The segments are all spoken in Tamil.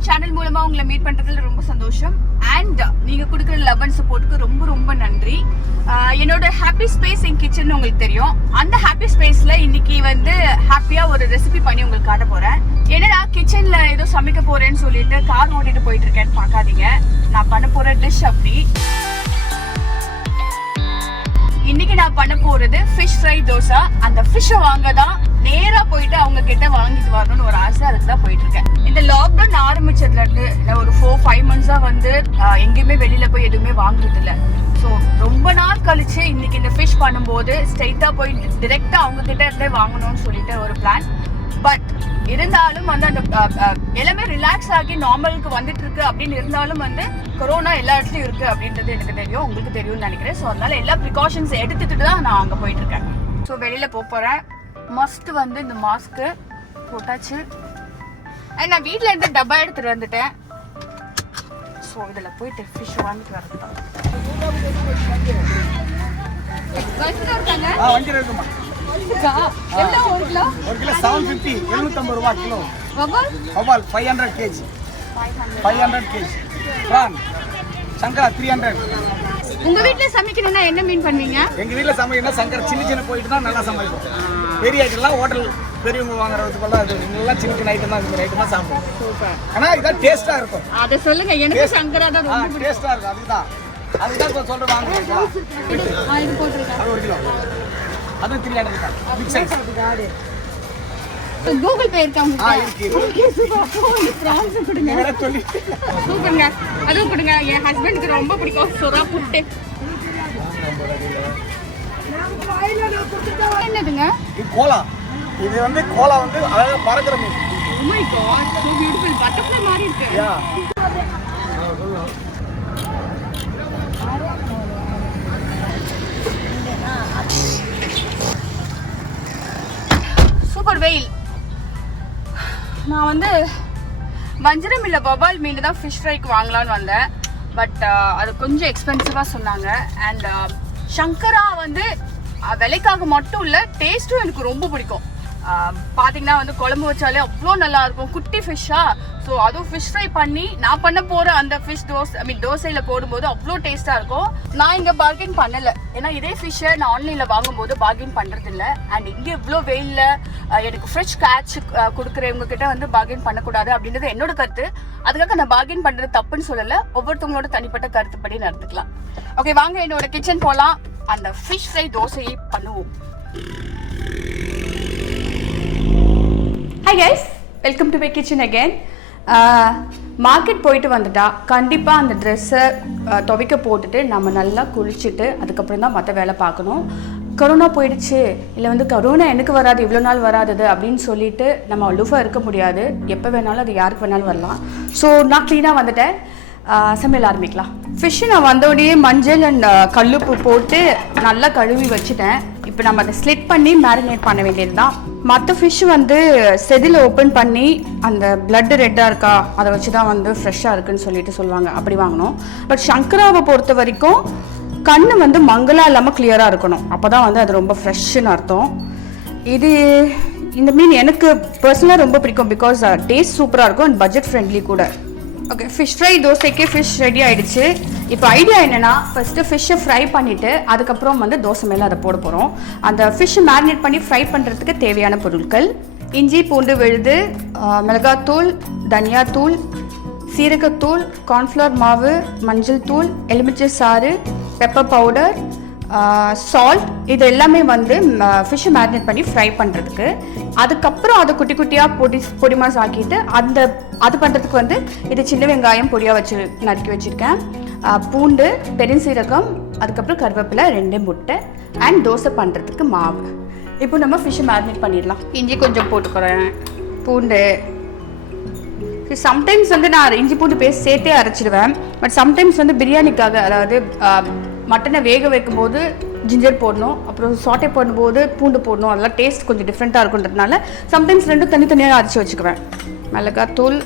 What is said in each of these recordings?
என் சேனல் மூலமா உங்களை மீட் பண்றதுல ரொம்ப சந்தோஷம். அண்ட் நீங்க கொடுக்குற லவ் அண்ட் சப்போர்ட்டுக்கு ரொம்ப ரொம்ப நன்றி. என்னோட ஹாப்பி ஸ்பேஸ் என் கிச்சன் உங்களுக்கு தெரியும். அந்த ஹாப்பி ஸ்பேஸ்ல இன்னைக்கு வந்து ஹாப்பியா ஒரு ரெசிபி பண்ணி உங்களுக்கு காட்ட போறேன். என்னடா கிச்சன்ல ஏதோ சமைக்க போறேன்னு சொல்லிட்டு கார் ஓட்டிட்டு போயிட்டு இருக்கேன்னு பாக்காதீங்க. நான் பண்ண போற டிஷ் அப்படி. இன்னைக்கு நான் பண்ண போறது ஃபிஷ் ஃப்ரை தோசா. அந்த ஃபிஷ்ஷை வாங்க தான் நேரா போயிட்டு அவங்க கிட்ட வாங்கிட்டு வரணும்னு ஒரு ஆசை, அதுக்கு தான் போயிட்டு இருக்கேன். இந்த லாக்டவுன் ஆரம்பிச்சதுல இருந்து ஒரு 4-5 months வந்து எங்கேயுமே வெளியில போய் எதுவுமே வாங்குறது இல்லை. ஸோ ரொம்ப நாள் கழிச்சு இன்னைக்கு இந்த ஃபிஷ் பண்ணும்போது ஸ்ட்ரைட்டா போய் டிரெக்டா அவங்க கிட்ட இருந்தே வாங்கணும்னு சொல்லிட்டு ஒரு பிளான். பட் இருந்தாலும் வந்து அந்த எல்லாமே ரிலாக்ஸ் ஆகி நார்மலுக்கு வந்துட்டு இருக்கு அப்படின்னு இருந்தாலும் வந்து கொரோனா எல்லா இடத்துலயும் இருக்கு அப்படின்றது எனக்கு தெரியும், உங்களுக்கு தெரியும்னு நினைக்கிறேன். ஸோ அதனால எல்லா ப்ரிகாஷன்ஸ் எடுத்துட்டு தான் நான் அங்கே போயிட்டு இருக்கேன். ஸோ வெளியில போறேன். மஸ்ட் வந்து இந்த மாஸ்க்கு போட்டாச்சு. நான் வீட்டில் இருந்து டப்பா எடுத்துட்டு வந்துட்டேன். ஸோ இதில் போயிட்டு ஃபிஷ் வாங்கிட்டு வரேன். ஒரு கிலோ 750, 750 ரூபாய் கிலோ. வவ்வால் 500 kg, 500 kg. பிரான் சங்கரா 300. உங்க வீட்ல சமைக்கணும்னா என்ன மீன் பண்ணுவீங்க? எங்க வீட்ல சமைக்கணும்னா சங்கரா சின்ன போயிட்டு தான் நல்லா சமைப்போம். பெரிய ஐட்டம்லாம் ஹோட்டல் பெரியவங்க வாங்குறதுக்குள்ள அது இதெல்லாம் சின்ன ஐட்டம் தான், இந்த ஐட்டம் தான் சாப்பிடுவோம். சூப்பர். ஆனா இதான் டேஸ்டா இருக்கும். அத சொல்லுங்க. எனக்கு சங்கரா தான் ரொம்ப டேஸ்டா இருக்கும். அதுதான் சொல்றேன் வாங்க. இது போட்டுருக்கேன். அது 1 கிலோ. அது 300 தான். Big size. கூகுள் பே இருக்கா உங்களுக்கு? இருக்கு. Okay super. பிரான்ஸ் கொடுங்க. வேற சொல்லி. சூப்பர்ங்க. அதுவும் கொடுங்க. என் ஹஸ்பண்டுக்கு ரொம்ப பிடிக்கும் சுறா புட்டு. என்னதுங்க? இது கோலா. இது வந்து கோலா வந்து அழகா பறக்குற மீன். Oh my god, so beautiful. Butterfly மாதிரி இருக்கு. யா. சூப்பர் வெயில். நான் வந்து வஞ்சரம் இல்லை வவ்வால் மீன் தான் ஃபிஷ் ஃப்ரைக்கு வாங்கலான்னு வந்தேன். பட் அது கொஞ்சம் எக்ஸ்பென்சிவாக சொன்னாங்க. அண்ட் சங்கரா வந்து விலைக்காக மட்டும் இல்லை, டேஸ்ட்டும் எனக்கு ரொம்ப பிடிக்கும். பார்த்தீங்கன்னா வந்து குழம்பு வச்சாலே அவ்வளோ நல்லா இருக்கும், குட்டி ஃபிஷ்ஷா. ஸோ அதுவும் ஃபிஷ் ஃப்ரை பண்ணி நான் பண்ண போகிற அந்த ஃபிஷ் தோசையில் போடும்போது அவ்வளோ டேஸ்ட்டாக இருக்கும். நான் இங்கே பார்கெயின் பண்ணலை, ஏன்னா இதே ஃபிஷ்ஷை நான் ஆன்லைனில் வாங்கும்போது பார்கெயின் பண்ணுறதில்ல. அண்ட் இங்கே இவ்வளோ வெயிலில் எனக்கு ஃப்ரெஷ் கேட்ச் கொடுக்குறவங்க கிட்ட வந்து பார்கெயின் பண்ணக்கூடாது அப்படின்றது என்னோட கருத்து. அதுக்காக நான் பார்கெயின் பண்ணுறது தப்புன்னு சொல்லலை, ஒவ்வொருத்தவங்களோட தனிப்பட்ட கருத்துப்படி நடந்துக்கலாம். ஓகே, வாங்க என்னோட கிச்சன் போகலாம். அந்த ஃபிஷ் ஃப்ரை தோசையை பண்ணுவோம். Hi guys, welcome to my kitchen again. Market போயிட்டு வந்துட்டா கண்டிப்பாக அந்த ட்ரெஸ்ஸை துவைக்க போட்டுட்டு நம்ம நல்லா குளிச்சுட்டு அதுக்கப்புறம் தான் மற்ற வேலை பார்க்கணும். கொரோனா போயிடுச்சு, இல்லை வந்து கொரோனா எனக்கு வராது, இவ்வளோ நாள் வராதது அப்படின்னு சொல்லிட்டு நம்ம அலுஃபாக இருக்க முடியாது. எப்போ வேணாலும் அது யாருக்கு வேணாலும் வரலாம். ஸோ நான் க்ளீனாக வந்துட்டேன். சமையல் ஆரம்பிக்கலாம். ஃபிஷ்ஷு நான் வந்தோடனே மஞ்சள் அண்ட் கல்லுப்பு போட்டு நல்லா கழுவி வச்சுட்டேன். இப்போ நம்ம அதை ஸ்லிட் பண்ணி மேரினேட் பண்ண வேண்டியது தான். மற்ற ஃபிஷ் வந்து செதில் ஓப்பன் பண்ணி அந்த பிளட்டு ரெட்டாக இருக்கா அதை வச்சு தான் வந்து ஃப்ரெஷ்ஷாக இருக்குன்னு சொல்லிட்டு சொல்லுவாங்க, அப்படி வாங்கணும். பட் சங்கராவை பொறுத்த வரைக்கும் கண்ணு வந்து மங்கலாக இல்லாமல் கிளியராக இருக்கணும், அப்போ தான் வந்து அது ரொம்ப ஃப்ரெஷ்ஷுன்னு அர்த்தம். இந்த மீன் எனக்கு பர்சனலாக ரொம்ப பிடிக்கும், பிகாஸ் டேஸ்ட் சூப்பராக இருக்கும் அண்ட் பட்ஜெட் ஃப்ரெண்ட்லி கூட. ஓகே, ஃபிஷ் ஃப்ரை தோசைக்கு ஃபிஷ் ரெடி ஆகிடுச்சு. இப்போ ஐடியா என்னென்னா, ஃபஸ்ட்டு ஃபிஷ்ஷை ஃப்ரை பண்ணிவிட்டு அதுக்கப்புறம் வந்து தோசை மேலே அதை போட போகிறோம். அந்த ஃபிஷ்ஷை மேரினேட் பண்ணி ஃப்ரை பண்ணுறதுக்கு தேவையான பொருட்கள்: இஞ்சி பூண்டு விழுது, மிளகாத்தூள், தனியாத்தூள், சீரகத்தூள், கார்ன்ஃப்ளவர் மாவு, மஞ்சள் தூள், எலுமிச்சை சாறு, பெப்பர் பவுடர், சால்ட். இது எல்லாமே வந்து ஃபிஷ்ஷை மேரினேட் பண்ணி ஃப்ரை பண்ணுறதுக்கு. அதுக்கப்புறம் அதை குட்டி குட்டியாக பொடி மாஸ் ஆக்கிட்டு அது பண்ணுறதுக்கு வந்து இது சின்ன வெங்காயம் பொடியாக நறுக்கி வச்சுருக்கேன், பூண்டு, பெருஞ்சீரகம், அதுக்கப்புறம் கருவேப்பிலை, 2 முட்டை அண்ட் தோசை பண்ணுறதுக்கு மாவு. இப்போ நம்ம ஃபிஷ்ஷை மேரினேட் பண்ணிடலாம். இஞ்சி கொஞ்சம் போட்டுக்கிறேன், பூண்டு. சம்டைம்ஸ் வந்து நான் இஞ்சி பூண்டு பேஸ்ட் சேர்த்தே அரைச்சிடுவேன். பட் சம்டைம்ஸ் வந்து பிரியாணிக்காக, அதாவது மட்டனை வேக வைக்கும்போது ஜிஞ்சர் போடணும், அப்புறம் சாட்டே பண்ணும்போது பூண்டு போடணும், அதெல்லாம் டேஸ்ட் கொஞ்சம் டிஃப்ரெண்ட்டாக இருக்குன்றதுனால சம்டைம்ஸ் ரெண்டும் தனித்தனியாக அரைச்சி வச்சுக்குவேன். மிளகாத்தூள்,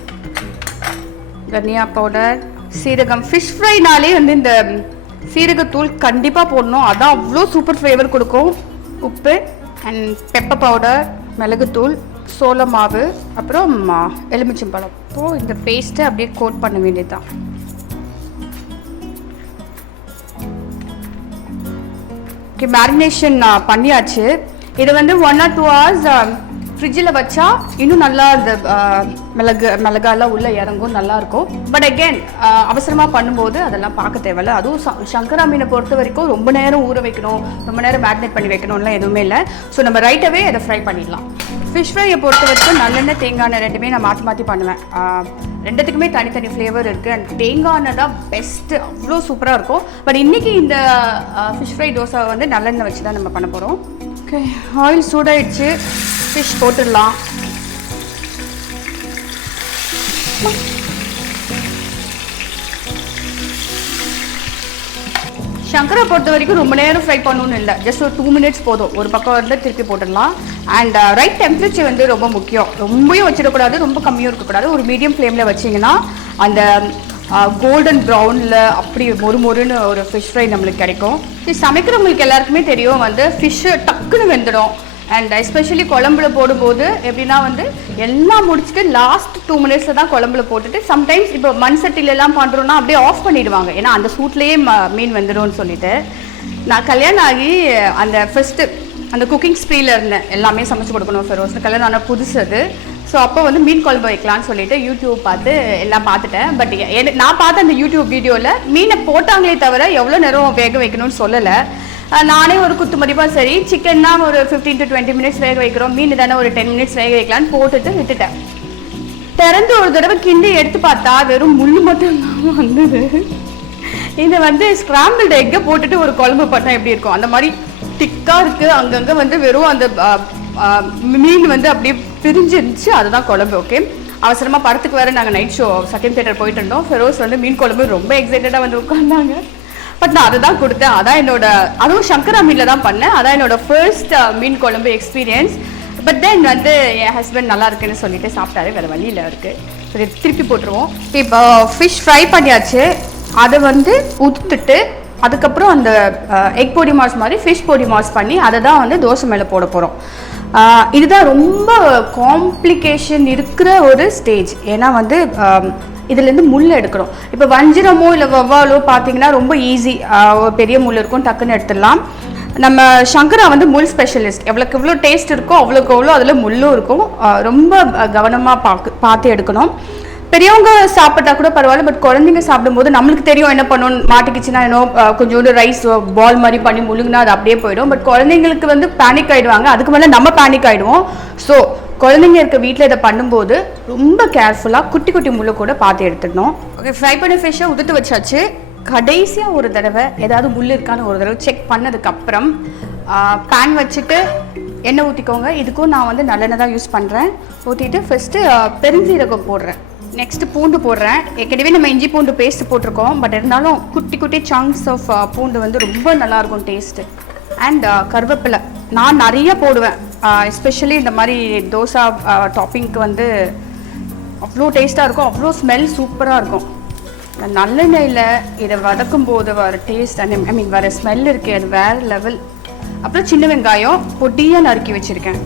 தனியா பவுடர், சீரகம். ஃபிஷ் ஃப்ரைனாலே வந்து இந்த சீரகத்தூள் கண்டிப்பாக போடணும், அதான் அவ்வளோ சூப்பர் ஃப்ளேவர் கொடுக்கும். உப்பு அண்ட் பெப்பர் பவுடர், மிளகுத்தூள், சோள மாவு, அப்புறம் எலுமிச்சம்பழம். இப்போது இந்த பேஸ்ட்டை அப்படியே கோட் பண்ண வேண்டியதுதான். ஓகே, மேரினேஷன் பண்ணியாச்சு. இது வந்து 1 or 2 hours ஃப்ரிட்ஜில் வச்சா இன்னும் நல்லா அந்த மிளகாலாம் உள்ளே இறங்கும், நல்லாயிருக்கும். பட் அகெயின் அவசரமாக பண்ணும்போது அதெல்லாம் பார்க்க தேவையில்ல. அதுவும் சங்கரா மீனை பொறுத்த வரைக்கும் ரொம்ப நேரம் ஊற வைக்கணும், ரொம்ப நேரம் மேரினேட் பண்ணி வைக்கணும்லாம் எதுவுமே இல்லை. ஸோ நம்ம ரைட்டாகவே அதை ஃப்ரை பண்ணிடலாம். ஃபிஷ் ஃப்ரையை பொறுத்த வரைக்கும் நல்லெண்ணெய் தேங்காய் எண்ணெய் ரெண்டுமே நான் மாற்றி மாற்றி பண்ணுவேன். ரெண்டுத்துக்குமே தனித்தனி ஃப்ளேவர் இருக்குது. அண்ட் தேங்காய் எண்ணெய் தான் பெஸ்ட்டு, அவ்வளோ சூப்பராக இருக்கும். பட் இன்றைக்கி இந்த ஃபிஷ் ஃப்ரை தோசை வந்து நல்லெண்ணெய் வச்சு தான் நம்ம பண்ண போகிறோம். ஓகே, ஆயில் சூடாயிடுச்சு, ஃபிஷ் போட்டுடலாம். சங்கரா பொறுத்த வரைக்கும் ரொம்ப நேரம் ஃப்ரை பண்ணணும்னு இல்லை, ஜஸ்ட் ஒரு 2 minutes போதும். ஒரு பக்கம் வந்து திருப்பி போட்டுடலாம். அண்ட் ரைட் டெம்பரேச்சர் வந்து ரொம்ப முக்கியம். ரொம்பவும் வச்சிடக்கூடாது, ரொம்ப கம்மியும் இருக்கக்கூடாது. ஒரு மீடியம் ஃப்ளேமில் வச்சிங்கன்னா அந்த கோல்டன் ப்ரௌனில் அப்படி மொறுன்னு ஒரு ஃபிஷ் ஃப்ரை நம்மளுக்கு கிடைக்கும். இது சமைக்கிறவங்களுக்கு எல்லாருக்குமே தெரியும், வந்து ஃபிஷ்ஷு டக்குன்னு வெந்துடும். அண்ட் எஸ்பெஷலி குழம்புல போடும்போது எப்படின்னா வந்து எல்லாம் முடிச்சுட்டு லாஸ்ட் 2 minutes தான் குழம்புல போட்டுட்டு, சம்டைம்ஸ் இப்போ மண் சட்டிலெல்லாம் பண்ணுறோன்னா அப்படியே ஆஃப் பண்ணிடுவாங்க, ஏன்னா அந்த சூட்லேயே மீன் வெந்துடும்னு சொல்லிட்டு. நான் கல்யாணம் ஆகி அந்த ஃபஸ்ட்டு அந்த குக்கிங் ஸ்ப்ரீல இருந்தேன், எல்லாமே சமைச்சு கொடுக்கணும் ஃபெரோஸ். கல்யாணம் ஆனால் புதுசு அது. ஸோ அப்போ வந்து மீன் குழம்பு வைக்கலான்னு சொல்லிட்டு யூடியூப் பார்த்து எல்லாம் பார்த்துட்டேன். பட் நான் பார்த்த அந்த யூடியூப் வீடியோவில் மீனை போட்டாங்களே தவிர எவ்வளோ நேரம் வேக வைக்கணும்னு சொல்லலை. நானே ஒரு குத்து மதிப்பாக சரி, சிக்கன்னா ஒரு 15 to 20 minutes வேக வைக்கிறோம், மீன் தானே ஒரு 10 minutes வேக வைக்கலான்னு போட்டுட்டு விட்டுட்டேன். திறந்து ஒரு தடவை கிண்டி எடுத்து பார்த்தா வெறும் முள் மட்டும் வந்தது. இதை வந்து ஸ்க்ராம்பிள்டு எக்கை போட்டுட்டு ஒரு குழம்பு பண்ணால் எப்படி இருக்கும், அந்த மாதிரி திக்காக இருக்குது. அங்கங்கே வந்து வெறும் அந்த மீன் வந்து அப்படியே பிரிஞ்சிருந்துச்சு, அதுதான் குழம்பு. ஓகே, அவசரமாக படத்துக்கு வேறு நாங்கள் நைட் ஷோ செகண்ட் தியேட்டர் போயிட்டு இருந்தோம். ஃபெரோஸ் வந்து மீன் குழம்பு ரொம்ப எக்ஸைட்டடாக வந்து உட்காந்தாங்க. பட் நான் அதை தான் கொடுத்தேன். அதான் என்னோட, அதுவும் சங்கரா மீனில் தான் பண்ணேன். அதான் என்னோட ஃபர்ஸ்ட் மீன் குழம்பு எக்ஸ்பீரியன்ஸ். பட் தென் வந்து என் ஹஸ்பண்ட் நல்லா இருக்குன்னு சொல்லிட்டு சாப்பிட்டாரு, வேறு வழியில் இருக்குது. சரி, திருப்பி போட்டுருவோம். இப்போ ஃபிஷ் ஃப்ரை பண்ணியாச்சு, அதை வந்து ஊற்றுட்டு அதுக்கப்புறம் அந்த எக் பொடி மாஸ் மாதிரி ஃபிஷ் பொடி மாஸ் பண்ணி அதை தான் வந்து தோசை மேலே போட போகிறோம். இதுதான் ரொம்ப காம்ப்ளிகேஷன் இருக்கிற ஒரு ஸ்டேஜ். ஏன்னா வந்து இதுலேருந்து முள் எடுக்கணும். இப்போ வஞ்சிரமோ இல்லை வவ்வாலோ பார்த்தீங்கன்னா ரொம்ப ஈஸி, பெரிய முள் இருக்கும், டக்குன்னு எடுத்துடலாம். நம்ம சங்கரா வந்து முள் ஸ்பெஷலிஸ்ட். எவ்வளோக்கு எவ்வளோ டேஸ்ட் இருக்கோ அவ்வளோக்கு எவ்வளோ அதில் முள்ளும் இருக்கும். ரொம்ப கவனமாக பார்த்து எடுக்கணும். பெரியவங்க சாப்பிட்டா கூட பரவாயில்ல, பட் குழந்தைங்க சாப்பிடும்போது நம்மளுக்கு தெரியும் என்ன பண்ணணும். மாட்டிக்கிச்சுன்னா கொஞ்சோண்டு ரைஸ் பால் மாதிரி பண்ணி முழுங்கினா அது அப்படியே போயிடும். பட் குழந்தைங்களுக்கு வந்து பேனிக் ஆகிடுவாங்க, அதுக்கு மேலே நம்ம பேனிக் ஆகிடுவோம். ஸோ குழந்தைங்க இருக்க வீட்டில் இதை பண்ணும்போது ரொம்ப கேர்ஃபுல்லாக குட்டி குட்டி முள்ளு கூட பார்த்து எடுத்துடணும். ஓகே, ஃப்ரை பண்ண ஃபிஷ்ஷை உதுத்து வச்சாச்சு. கடைசியாக ஒரு தடவை ஏதாவது முள் இருக்கான்னு ஒரு தடவை செக் பண்ணதுக்கப்புறம் பேன் வச்சுட்டு எண்ணெய் ஊற்றிக்கோங்க. இதுக்கும் நான் வந்து நல்லெண்ணெய் தான் யூஸ் பண்ணுறேன். ஊற்றிட்டு ஃபஸ்ட்டு பெருஞ்சீரகம் போடுறேன், நெக்ஸ்ட்டு பூண்டு போடுறேன். ஏற்கனவே நம்ம இஞ்சி பூண்டு பேஸ்ட் போட்டிருக்கோம், பட் இருந்தாலும் குட்டி குட்டி சங்க்ஸ் ஆஃப் பூண்டு வந்து ரொம்ப நல்லாயிருக்கும் டேஸ்ட்டு. அண்ட் கருவேப்பிலை நான் நிறைய போடுவேன், எஸ்பெஷலி இந்த மாதிரி தோசா டாப்பிங்க்கு வந்து அவ்வளோ டேஸ்ட்டாக இருக்கும், அவ்வளோ ஸ்மெல் சூப்பராக இருக்கும். நல்லெண்ணெயில் இதை வதக்கும் போது வர டேஸ்ட், ஐ மீன் வர ஸ்மெல் இருக்குது, அது வேறு லெவல். அப்புறம் சின்ன வெங்காயம் பொடியாக நறுக்கி வச்சுருக்கேன்.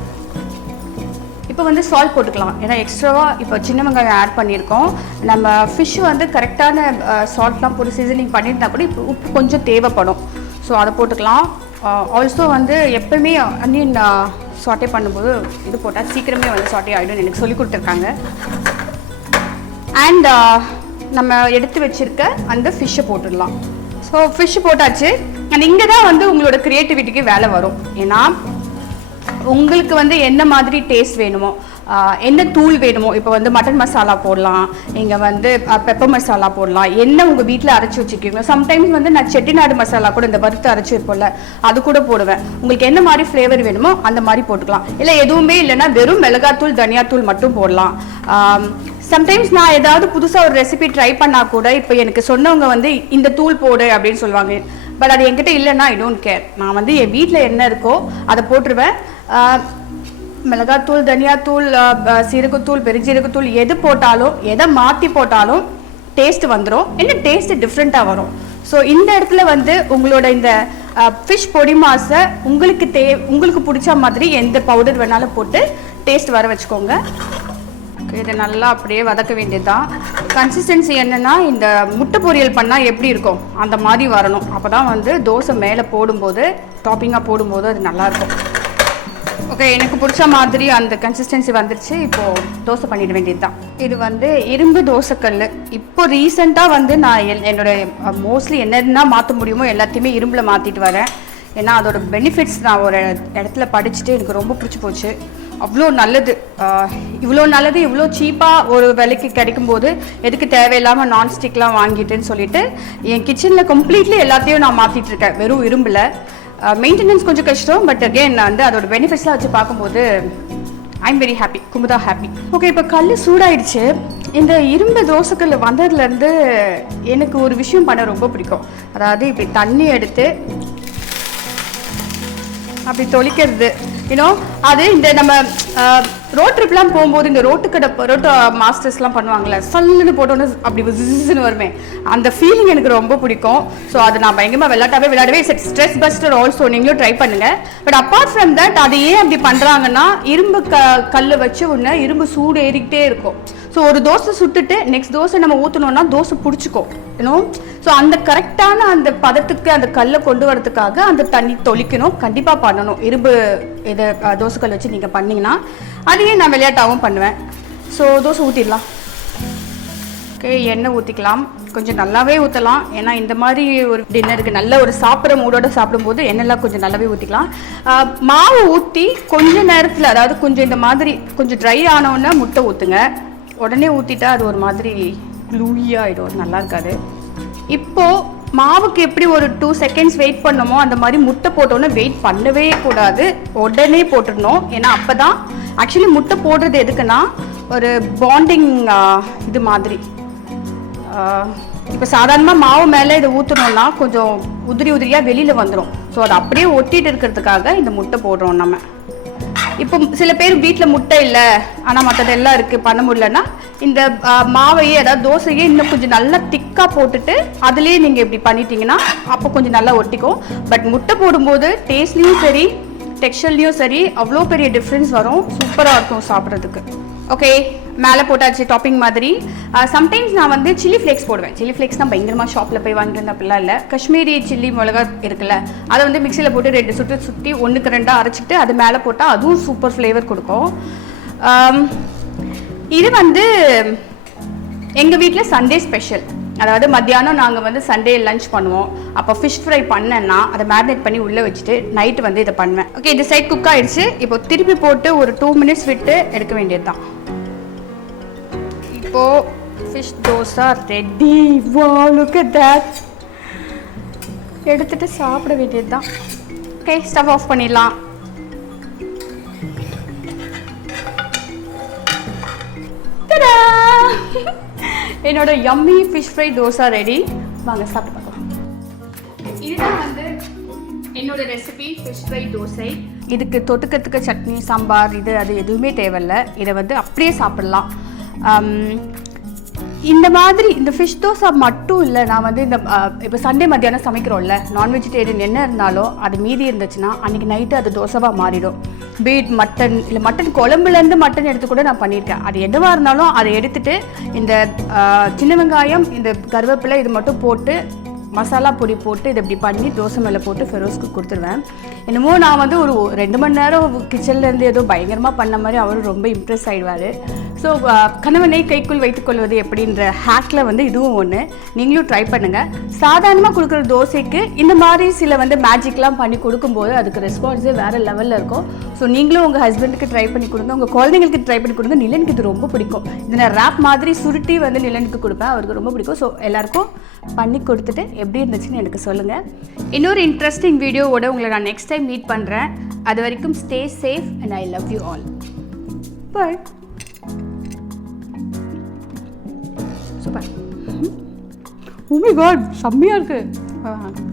இப்போ வந்து சால்ட் போட்டுக்கலாம், ஏன்னா எக்ஸ்ட்ராவாக இப்போ சின்ன வெங்காயம் ஆட் பண்ணியிருக்கோம். நம்ம ஃபிஷ் வந்து கரெக்டான சால்ட்லாம் போட்டு சீசனிங் பண்ணியிருந்தா கூட இப்போ உப்பு கொஞ்சம் தேவைப்படும். ஸோ அதை போட்டுக்கலாம். ஆல்சோ வந்து எப்போவுமே அன்னியன் சாட்டே பண்ணும்போது இது போட்டால் சீக்கிரமே வந்து சாட்டே ஆகிடும், எனக்கு சொல்லி கொடுத்துருக்காங்க. அண்ட் நம்ம எடுத்து வச்சுருக்க அந்த ஃபிஷ்ஷை போட்டுடலாம். ஸோ ஃபிஷ்ஷு போட்டாச்சு. அண்ட் இங்கே தான் வந்து உங்களோட க்ரியேட்டிவிட்டிக்கு வேலை வரும். ஏன்னா உங்களுக்கு வந்து என்ன மாதிரி டேஸ்ட் வேணுமோ, என்ன தூள் வேணுமோ, இப்போ வந்து மட்டன் மசாலா போடலாம், இங்கே வந்து பெப்பர் மசாலா போடலாம், என்ன உங்கள் வீட்டில் அரைச்சி வச்சுக்கோங்க. சம்டைம்ஸ் வந்து நான் செட்டிநாடு மசாலா கூட இந்த வறுத்து அரைச்சி வைப்போம்ல, அது கூட போடுவேன். உங்களுக்கு என்ன மாதிரி ஃப்ளேவர் வேணுமோ அந்த மாதிரி போட்டுக்கலாம். இல்லை எதுவுமே இல்லைன்னா வெறும் மிளகாத்தூள் தனியாத்தூள் மட்டும் போடலாம். சம்டைம்ஸ் நான் ஏதாவது புதுசாக ஒரு ரெசிபி ட்ரை பண்ணால் கூட இப்போ எனக்கு சொன்னவங்க வந்து இந்த தூள் போடு அப்படின்னு சொல்லுவாங்க. பட் அது என்கிட்ட இல்லைன்னா ஐ டோன்ட் கேர். நான் வந்து என் வீட்டில் என்ன இருக்கோ அதை போட்டுருவேன். மிளகாத்தூள், தனியாத்தூள், சீரகத்தூள், பெருஞ்சீரகத்தூள் எது போட்டாலும், எதை மாற்றி போட்டாலும் டேஸ்ட் வந்துடும். என்ன டேஸ்ட்டு டிஃப்ரெண்ட்டாக வரும். ஸோ இந்த இடத்துல வந்து உங்களோட இந்த ஃபிஷ் பொடி மாஸை உங்களுக்கு பிடிச்ச மாதிரி எந்த பவுடர் வேணாலும் போட்டு டேஸ்ட் வர வச்சுக்கோங்க. இதை நல்லா அப்படியே வதக்க வேண்டியதுதான். கன்சிஸ்டன்சி என்னென்னா இந்த முட்டை பொரியல் பண்ணால் எப்படி இருக்கும் அந்த மாதிரி வரணும். அப்போ தான் வந்து தோசை மேலே போடும்போது டாப்பிங்காக போடும்போது அது நல்லாயிருக்கும். ஓகே, எனக்கு பிடிச்ச மாதிரி அந்த கன்சிஸ்டன்சி வந்துருச்சு. இப்போது தோசை பண்ணிட வேண்டியது தான். இது வந்து இரும்பு தோசைக்கல். இப்போ ரீசெண்டாக வந்து நான் என்னோடய மோஸ்ட்லி என்னென்னா மாற்ற முடியுமோ எல்லாத்தையுமே இரும்பில் மாற்றிட்டு வரேன். ஏன்னா அதோட பெனிஃபிட்ஸ் நான் ஒரு இடத்துல படிச்சுட்டு எனக்கு ரொம்ப பிடிச்சி போச்சு. அவ்வளோ நல்லது, இவ்வளோ நல்லது, இவ்வளோ சீப்பாக ஒரு விலைக்கு கிடைக்கும்போது எதுக்கு தேவையில்லாமல் நான்ஸ்டிக்லாம் வாங்கிட்டுன்னு சொல்லிட்டு என் கிச்சனில் கம்ப்ளீட்லி எல்லாத்தையும் நான் மாற்றிட்டு இருக்கேன் வெறும் இரும்பில். மெயின்டெனன்ஸ் கொஞ்சம் கஷ்டம், பட் அகெயின் வந்து அதோட பெனிஃபிட்ஸ்லாம் வச்சு பார்க்கும்போது I am very happy, Kumudha happy. Okay, இப்போ கல் சூடாயிடுச்சு. இந்த இரும்பு தோசைக்கல் வந்ததுலேருந்து எனக்கு ஒரு விஷயம் பண்ண ரொம்ப பிடிக்கும். அதாவது இப்படி தண்ணி எடுத்து அப்படி தொளிக்கிறது. அது இந்த நம்ம ரோட் ட்ரிப்லாம் போகும்போது இந்த ரோட்டு மாஸ்டர்ஸ்லாம் பண்ணுவாங்கள்ல, சல்லுன்னு போட்டோன்னு அப்படி விசின்னு வருமே, அந்த ஃபீலிங் எனக்கு ரொம்ப பிடிக்கும். ஸோ அது நான் பயங்கரமாக விளையாடவே ஸ்ட்ரெஸ் பஸ்டர் ஆல்சோ, நீங்களும் ட்ரை பண்ணுங்கள். பட் அப்பார்ட் ஃப்ரம் தட் அது ஏன் அப்படி பண்ணுறாங்கன்னா இரும்பு கல் வச்சு ஒன்று இரும்பு சூடு ஏறிக்கிட்டே இருக்கும். ஸோ ஒரு தோசை சுட்டுட்டு நெக்ஸ்ட் தோசை நம்ம ஊற்றணுன்னா தோசை பிடிச்சிக்கும். ஸோ அந்த கரெக்டான அந்த பதத்துக்கு அந்த கல்லை கொண்டு வரதுக்காக அந்த தண்ணி தொளிக்கணும், கண்டிப்பாக பண்ணணும். இரும்பு இதை தோசைக்கல் வச்சு நீங்கள் பண்ணிங்கன்னா அதையே நான் விளையாட்டாகவும் பண்ணுவேன். ஸோ தோசை ஊற்றிடலாம். ஓகே, எண்ணெய் ஊற்றிக்கலாம். கொஞ்சம் நல்லாவே ஊற்றலாம். ஏன்னா இந்த மாதிரி ஒரு டின்னருக்கு நல்ல ஒரு சாப்பிட்ற மூடோடு சாப்பிடும்போது எண்ணெய்லாம் கொஞ்சம் நல்லாவே ஊற்றிக்கலாம். மாவு ஊற்றி கொஞ்சம் நேரத்தில், அதாவது கொஞ்சம் இந்த மாதிரி கொஞ்சம் ட்ரை ஆனோன்னா முட்டை ஊற்றுங்க. உடனே ஊற்றிட்டா அது ஒரு மாதிரி க்ளூயாக ஆகிடும், நல்லா இருக்காது. இப்போது மாவுக்கு எப்படி ஒரு 2 seconds வெயிட் பண்ணணுமோ அந்த மாதிரி முட்டை போட்டோன்னே வெயிட் பண்ணவே கூடாது, உடனே போட்டுடணும். ஏன்னா அப்போ தான் ஆக்சுவலி முட்டை போடுறது எதுக்குன்னா ஒரு பாண்டிங் இது மாதிரி. இப்போ சாதாரணமாக மாவு மேலே இதை ஊற்றணுன்னா கொஞ்சம் உதிரியாக வெளியில் வந்துடும். ஸோ அதை அப்படியே ஒட்டிட்டு இருக்கிறதுக்காக இந்த முட்டை போடுறோம் நம்ம. இப்போ சில பேர் வீட்டில் முட்டை இல்லை ஆனால் மற்றதெல்லாம் இருக்குது பண்ண முடியலன்னா இந்த மாவையே, அதாவது தோசையே இன்னும் கொஞ்சம் நல்லா திக்காக போட்டுட்டு அதுலேயே நீங்கள் இப்படி பண்ணிட்டீங்கன்னா அப்போ கொஞ்சம் நல்லா ஒட்டிக்கும். பட் முட்டை போடும்போது டேஸ்ட்லேயும் சரி டெக்ஸ்சர்லேயும் சரி அவ்வளோ பெரிய டிஃப்ரென்ஸ் வரும், சூப்பராக இருக்கும் சாப்பிட்றதுக்கு. ஓகே, மேலே போட்டாச்சு டாப்பிங் மாதிரி. சம்டைம்ஸ் நான் வந்து சில்லி ஃப்ளேக்ஸ் போடுவேன். சில்லி ஃப்ளேக்ஸ் தான் பயங்கரமாக ஷாப்பில் போய் வாங்கிட்டு அப்படிலாம் இல்லை. காஷ்மீரி சில்லி மிளகா இருக்குல்ல, அதை வந்து மிக்சியில் போட்டு 2 சுற்றி 1க்கு 2 அரைச்சிட்டு அது மேலே போட்டால் அதுவும் சூப்பர் ஃப்ளேவர் கொடுக்கும். இது வந்து எங்கள் வீட்டில் சண்டே ஸ்பெஷல். அதாவது மத்தியானம் நாங்கள் வந்து சண்டே லஞ்ச் பண்ணுவோம். அப்போ ஃபிஷ் ஃப்ரை பண்ணேன்னா அதை மேரினேட் பண்ணி உள்ளே வச்சுட்டு நைட்டு வந்து இதை பண்ணுவேன். ஓகே, இந்த சைட் குக் ஆகிடுச்சு. இப்போ திருப்பி போட்டு ஒரு 2 minutes விட்டு எடுக்க வேண்டியது தான். இப்போது fish dosa ready. Wow, look at that. எடுத்துகிட்டு சாப்பிட வேண்டியது தான். ஓகே, ஸ்டவ் ஆஃப் பண்ணிடலாம். என்னோட yummy fish fry dosa ready. வாங்க சாப்பிட்டு பார்க்கலாம். இதுதான் வந்து என்னோட ரெசிபி ஃபிஷ் ஃப்ரை தோசை. இதுக்கு தொட்டுக்கிறதுக்கு சட்னி சாம்பார் இது அது எதுவுமே தேவையில்லை. இதை வந்து அப்படியே சாப்பிட்லாம். இந்த மாதிரி இந்த ஃபிஷ் தோசை மட்டும் இல்லை, நான் வந்து இந்த இப்போ சண்டே மத்தியானம் சமைக்கிறோம்ல, நான் வெஜிடேரியன் என்ன இருந்தாலும் அது மீதி இருந்துச்சுன்னா அன்றைக்கி நைட்டு அது தோசைவாக மாறிடும். பீட் மட்டன் இல்லை மட்டன் குழம்புலேருந்து மட்டன் எடுத்து கூட நான் பண்ணியிருக்கேன். அது எதுவாக இருந்தாலும் அதை எடுத்துகிட்டு இந்த சின்ன வெங்காயம் இந்த கருவேப்பிலை இது மட்டும் போட்டு மசாலா பொடி போட்டு இதை இப்படி பண்ணி தோசை மேலே போட்டு ஃபெரோஸ்க்கு கொடுத்துருவேன். என்னமோ நான் வந்து ஒரு 2 மணி நேரம் கிச்சன்லேருந்து ஏதோ பயங்கரமாக பண்ண மாதிரி அவரும் ரொம்ப இம்ப்ரெஸ் ஆகிடுவார். ஸோ கணவனை கைக்குள் வைத்துக்கொள்வது எப்படின்ற ஹேக்கில் வந்து இதுவும் ஒன்று. நீங்களும் ட்ரை பண்ணுங்கள். சாதாரணமாக கொடுக்குற தோசைக்கு இந்த மாதிரி சில வந்து மேஜிக்லாம் பண்ணி கொடுக்கும்போது அதுக்கு ரெஸ்பான்ஸே வேறு லெவலில் இருக்கும். ஸோ நீங்களும் உங்கள் ஹஸ்பண்டுக்கு ட்ரை பண்ணி கொடுங்க, உங்கள் குழந்தைங்களுக்கு ட்ரை பண்ணி கொடுங்க. நிலனுக்கு இது ரொம்ப பிடிக்கும். இது நான் ரேப் மாதிரி சுருட்டி வந்து நிலனுக்கு கொடுப்பேன், அவருக்கு ரொம்ப பிடிக்கும். ஸோ எல்லாருக்கும் பண்ணி கொடுத்துட்டு எப்படி இருந்துச்சுன்னு எனக்கு சொல்லுங்கள். இன்னொரு இன்ட்ரெஸ்டிங் வீடியோவோட உங்களை நான் நெக்ஸ்ட் டைம் மீட் பண்ணுறேன். அது வரைக்கும் stay safe and I love you all. Bye. Super. Oh my God, செம்மையாக இருக்குது.